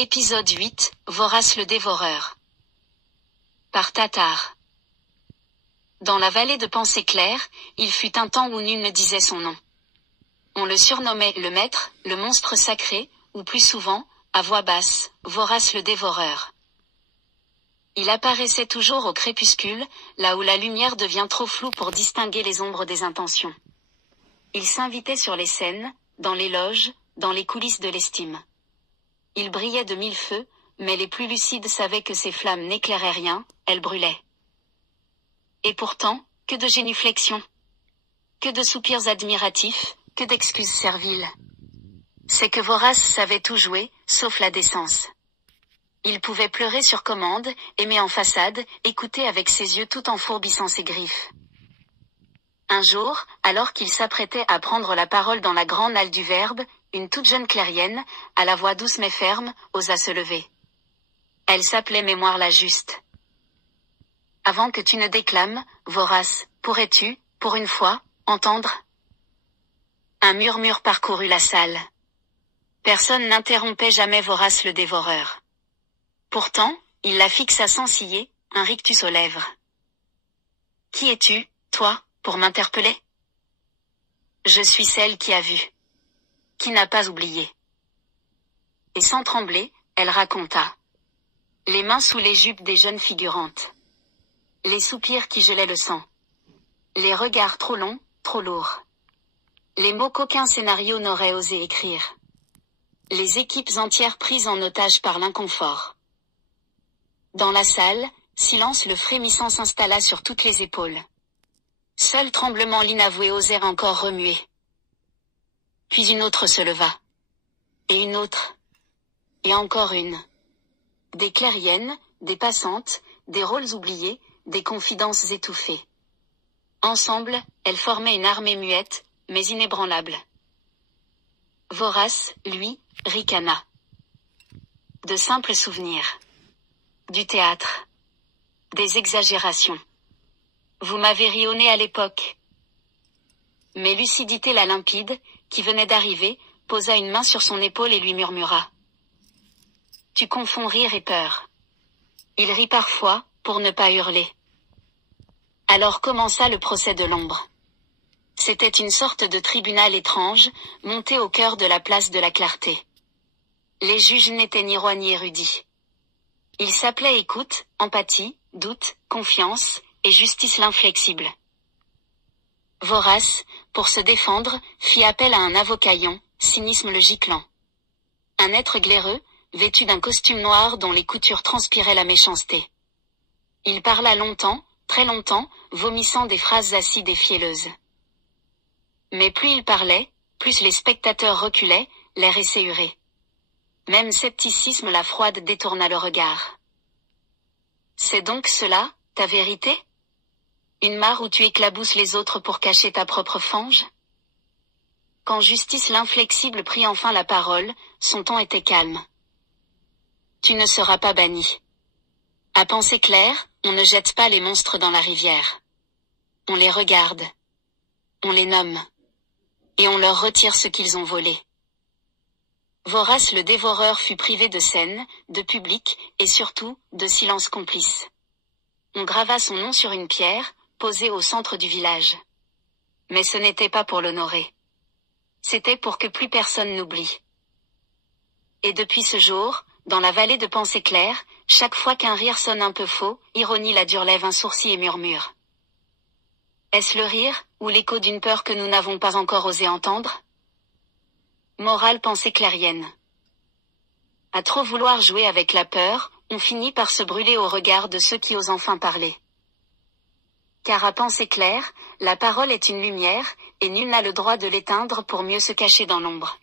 Épisode 8, Vorace le dévoreur. Par Tatar. Dans la vallée de Pensée Claire, il fut un temps où nul ne disait son nom. On le surnommait le maître, le monstre sacré, ou plus souvent, à voix basse, Vorace le dévoreur. Il apparaissait toujours au crépuscule, là où la lumière devient trop floue pour distinguer les ombres des intentions. Il s'invitait sur les scènes, dans les loges, dans les coulisses de l'estime. Il brillait de mille feux, mais les plus lucides savaient que ces flammes n'éclairaient rien, elles brûlaient. Et pourtant, que de génuflexions, que de soupirs admiratifs, que d'excuses serviles. C'est que Vorace savait tout jouer, sauf la décence. Il pouvait pleurer sur commande, aimer en façade, écouter avec ses yeux tout en fourbissant ses griffes. Un jour, alors qu'il s'apprêtait à prendre la parole dans la grande halle du Verbe, une toute jeune clérienne, à la voix douce mais ferme, osa se lever. Elle s'appelait Mémoire la Juste. Avant que tu ne déclames, Vorace, pourrais-tu, pour une fois, entendre? Un murmure parcourut la salle. Personne n'interrompait jamais Vorace le dévoreur. Pourtant, il la fixa sans ciller, un rictus aux lèvres. Qui es-tu, toi, pour m'interpeller? Je suis celle qui a vu. Qui n'a pas oublié. Et sans trembler, elle raconta. Les mains sous les jupes des jeunes figurantes. Les soupirs qui gelaient le sang. Les regards trop longs, trop lourds. Les mots qu'aucun scénario n'aurait osé écrire. Les équipes entières prises en otage par l'inconfort. Dans la salle, silence le frémissant s'installa sur toutes les épaules. Seul tremblement l'inavoué osait encore remuer. Puis une autre se leva. Et une autre. Et encore une. Des clériennes, des passantes, des rôles oubliés, des confidences étouffées. Ensemble, elles formaient une armée muette, mais inébranlable. Vorace, lui, ricana. De simples souvenirs. Du théâtre. Des exagérations. Vous m'avez ri au nez à l'époque. Mais lucidité la limpide, qui venait d'arriver, posa une main sur son épaule et lui murmura. Tu confonds rire et peur. Il rit parfois, pour ne pas hurler. Alors commença le procès de l'ombre. C'était une sorte de tribunal étrange, monté au cœur de la place de la Clarté. Les juges n'étaient ni rois ni érudits. Ils s'appelaient écoute, empathie, doute, confiance, et justice l'inflexible. Vorace, pour se défendre, fit appel à un avocaillon, cynisme le giclant. Un être glaireux, vêtu d'un costume noir dont les coutures transpiraient la méchanceté. Il parla longtemps, très longtemps, vomissant des phrases acides et fielleuses. Mais plus il parlait, plus les spectateurs reculaient, l'air esséuré. Même scepticisme la froide détourna le regard. C'est donc cela, ta vérité? Une mare où tu éclabousses les autres pour cacher ta propre fange? Quand Justice l'inflexible prit enfin la parole, son ton était calme. Tu ne seras pas banni. À Pensée Claire, on ne jette pas les monstres dans la rivière. On les regarde. On les nomme. Et on leur retire ce qu'ils ont volé. Vorace le dévoreur fut privé de scène, de public, et surtout, de silence complice. On grava son nom sur une pierre, posée au centre du village. Mais ce n'était pas pour l'honorer. C'était pour que plus personne n'oublie. Et depuis ce jour, dans la vallée de Pensée Claire, chaque fois qu'un rire sonne un peu faux, Ironie la dure lève un sourcil et murmure. Est-ce le rire, ou l'écho d'une peur que nous n'avons pas encore osé entendre? Morale pensée clairienne. À trop vouloir jouer avec la peur, on finit par se brûler au regard de ceux qui osent enfin parler. Car à Pensée Claire, la parole est une lumière, et nul n'a le droit de l'éteindre pour mieux se cacher dans l'ombre.